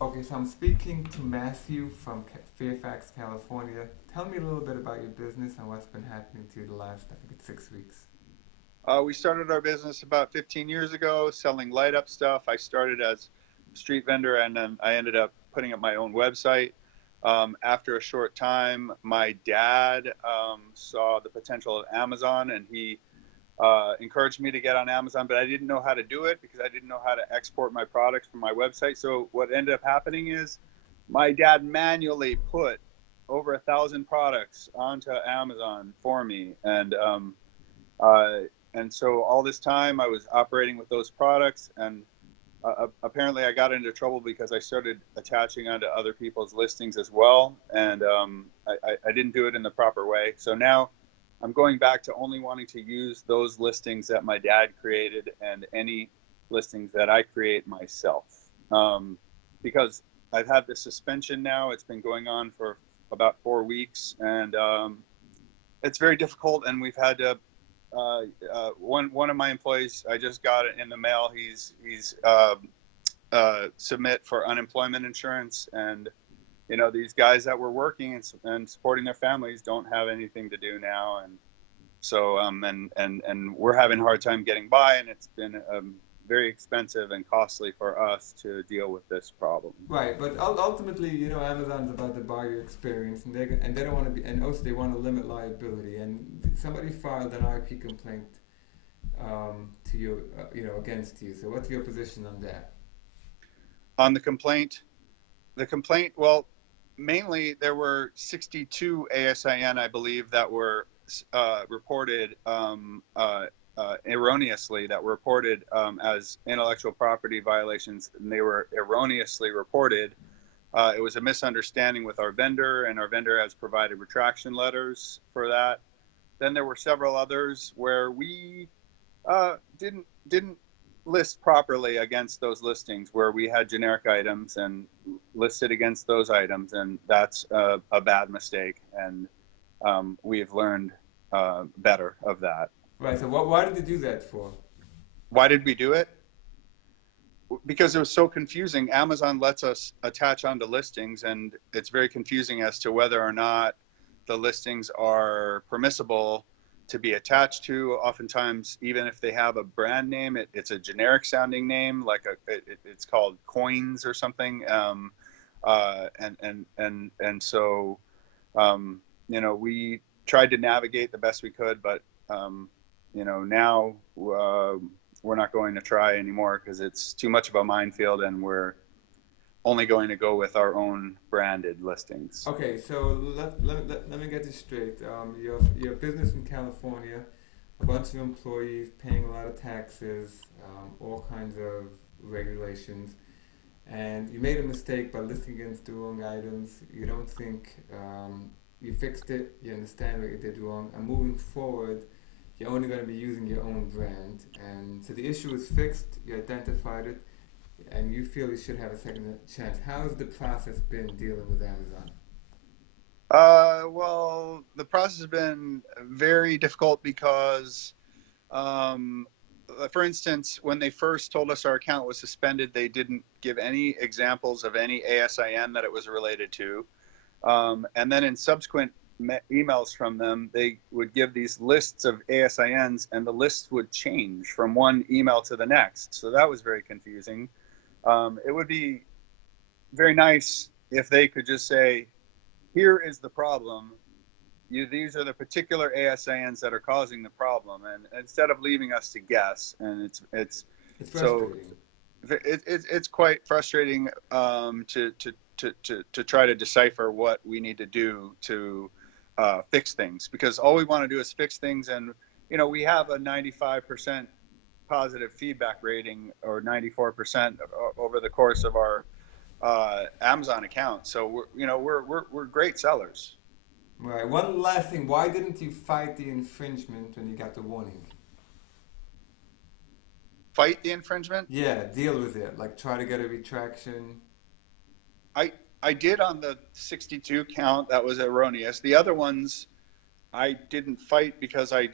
Okay, so I'm speaking to Matthew from Fairfax, California. Tell me a little bit about your business and what's been happening to you the last, I think it's 6 weeks. We started our business about 15 years ago, selling light up stuff. I started as a street vendor, and then I ended up putting up my own website. After a short time, my dad saw the potential of Amazon, and he encouraged me to get on Amazon, but I didn't know how to do it because I didn't know how to export my products from my website. So what ended up happening is my dad manually put over 1,000 products onto Amazon for me, uh, and so all this time I was operating with those products, and apparently I got into trouble because I started attaching onto other people's listings as well, and I didn't do it in the proper way. So now I'm going back to only wanting to use those listings that my dad created and any listings that I create myself, because I've had this suspension now. It's been going on for about 4 weeks, and it's very difficult. And we've had to one of my employees, I just got it in the mail. He's submit for unemployment insurance, and these guys that were working and supporting their families don't have anything to do now, and so and we're having a hard time getting by, and it's been very expensive and costly for us to deal with this problem. Right, but ultimately, Amazon's about the buyer experience, and they don't want to be, and also they want to limit liability. And somebody filed an IP complaint to you, against you. So what's your position on that? On the complaint, well, mainly there were 62 ASIN, I believe, that were reported erroneously, that were reported as intellectual property violations, and they were erroneously reported. It was a misunderstanding with our vendor, and our vendor has provided retraction letters for that. Then there were several others where we didn't list properly against those listings, where we had generic items and listed against those items, and that's a bad mistake, and we've learned better of that. Right. So why did you do that for? Why did we do it? Because it was so confusing. Amazon lets us attach onto listings, and it's very confusing as to whether or not the listings are permissible to be attached to. Oftentimes, even if they have a brand name, it's a generic sounding name, like it's called coins or something. So we tried to navigate the best we could, but now we're not going to try anymore because it's too much of a minefield, and we're only going to go with our own branded listings. Okay, so let me get this straight. Your business in California, a bunch of employees paying a lot of taxes, all kinds of regulations, and you made a mistake by listing against the wrong items. You don't think you fixed it. You understand what you did wrong, and moving forward, you're only going to be using your own brand. And so the issue is fixed. You identified it, and you feel you should have a second chance. How has the process been dealing with Amazon? Well, the process has been very difficult because, um, for instance, when they first told us our account was suspended, they didn't give any examples of any ASIN that it was related to. And then in subsequent emails from them, they would give these lists of ASINs, and the lists would change from one email to the next. So that was very confusing. It would be very nice if they could just say, here is the problem. These are the particular ASINs that are causing the problem, and instead of leaving us to guess, and It's so frustrating. it's quite frustrating to try to decipher what we need to do to fix things, because all we want to do is fix things, and we have a 95% positive feedback rating, or 94% over the course of our Amazon account. So we're great sellers. Right. One last thing. Why didn't you fight the infringement when you got the warning? Fight the infringement. Yeah, deal with it. Like try to get a retraction. I I did on the 62 count. That was erroneous. The other ones I didn't fight because I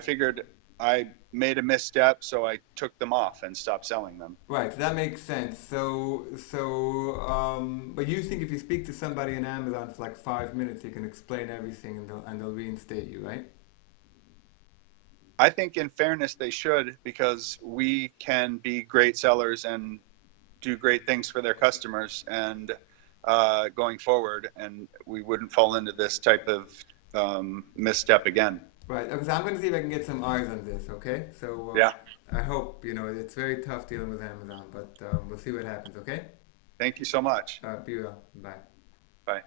figured I made a misstep, so I took them off and stopped selling them. Right, so that makes sense. But you think if you speak to somebody in Amazon for like 5 minutes, you can explain everything and they'll reinstate you, right? I think, in fairness, they should, because we can be great sellers and do great things for their customers and going forward, and we wouldn't fall into this type of misstep again. Right, okay, so I'm going to see if I can get some eyes on this, okay? Yeah. I hope, it's very tough dealing with Amazon, but we'll see what happens, okay? Thank you so much. Be well. Bye. Bye.